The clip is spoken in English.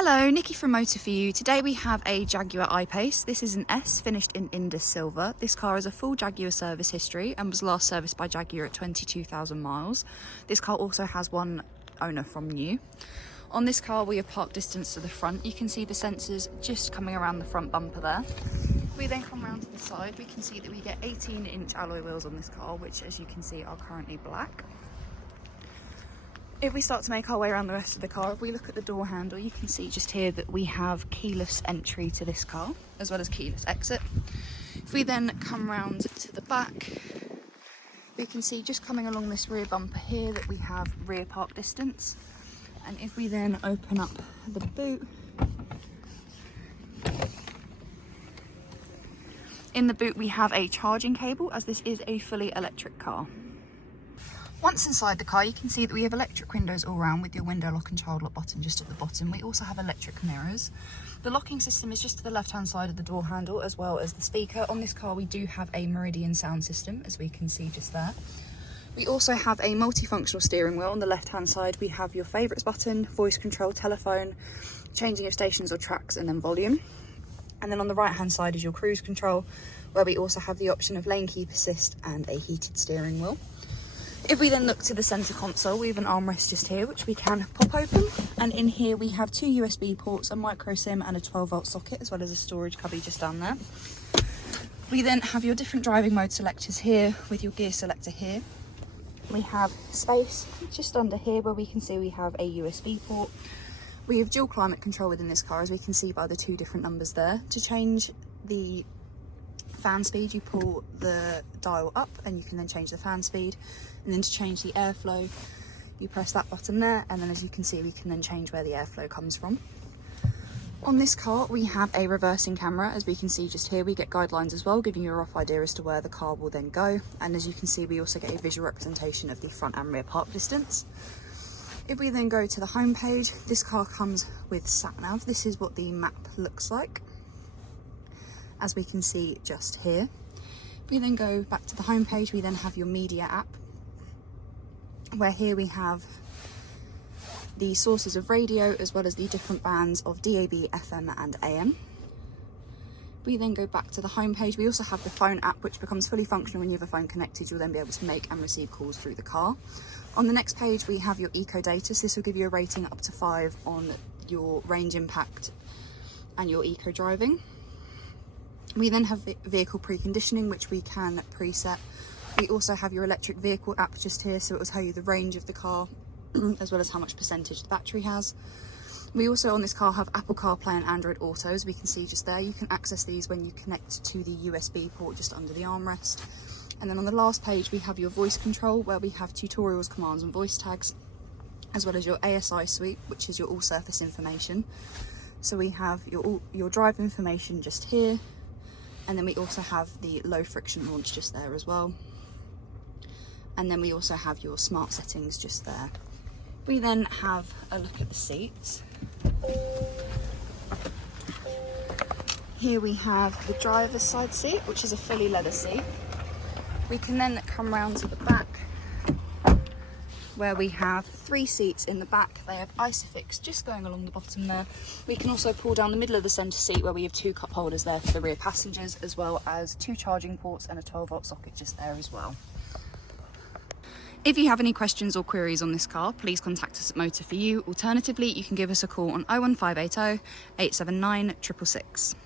Hello, Nikki from Motor For You. Today we have a Jaguar I-PACE. This is an S finished in Indus Silver. This car has a full Jaguar service history and was last serviced by Jaguar at 22,000 miles. This car also has one owner from new. On this car we have park distance to the front. You can see the sensors just coming around the front bumper there. If we then come around to the side, we can see that we get 18-inch alloy wheels on this car, which as you can see are currently black. If we start to make our way around the rest of the car, if we look at the door handle, you can see just here that we have keyless entry to this car, as well as keyless exit. If we then come round to the back, we can see just coming along this rear bumper here that we have rear park distance. And if we then open up the boot, in the boot we have a charging cable, as this is a fully electric car. Once inside the car, you can see that we have electric windows all around with your window lock and child lock button just at the bottom. We also have electric mirrors. The locking system is just to the left hand side of the door handle, as well as the speaker. On this car we do have a Meridian sound system, as we can see just there. We also have a multifunctional steering wheel. On the left hand side we have your favourites button, voice control, telephone, changing of stations or tracks, and then volume. And then on the right hand side is your cruise control, where we also have the option of lane keep assist and a heated steering wheel. If we then look to the centre console, we have an armrest just here which we can pop open, and in here we have two USB ports, a micro SIM and a 12-volt socket, as well as a storage cubby just down there. We then have your different driving mode selectors here with your gear selector here. We have space just under here where we can see we have a USB port. We have dual climate control within this car, as we can see by the two different numbers there. To change the fan speed, you pull the dial up and you can then change the fan speed, and then to change the airflow you press that button there, and then as you can see we can then change where the airflow comes from. On this car we have a reversing camera, as we can see just here. We get guidelines as well, giving you a rough idea as to where the car will then go, and as you can see we also get a visual representation of the front and rear park distance. If we then go to the home page, this car comes with sat nav. This is what the map looks like, as we can see just here. If we then go back to the home page, we then have your media app, where here we have the sources of radio as well as the different bands of DAB, FM and AM. We then go back to the home page. We also have the phone app, which becomes fully functional when you have a phone connected. You'll then be able to make and receive calls through the car. On the next page we have your eco data, so this will give you a rating up to 5 on your range impact and your eco driving. We then have vehicle preconditioning, which we can preset. We also have your electric vehicle app just here, so it will tell you the range of the car as well as how much percentage the battery has. We also on this car have Apple CarPlay and Android Auto, as we can see just there. You can access these when you connect to the USB port just under the armrest. And then on the last page we have your voice control, where we have tutorials, commands and voice tags, as well as your ASI suite, which is your all surface information. So we have your drive information just here, and then we also have the low friction launch just there as well. And then we also have your smart settings just there. We then have a look at the seats. Here we have the driver's side seat, which is a fully leather seat. We can then come round to the back, where we have 3 seats in the back. They have Isofix just going along the bottom there. We can also pull down the middle of the centre seat, where we have 2 cup holders there for the rear passengers, as well as 2 charging ports and a 12-volt socket just there as well. If you have any questions or queries on this car, please contact us at Motor For You. Alternatively, you can give us a call on 01580 879 666.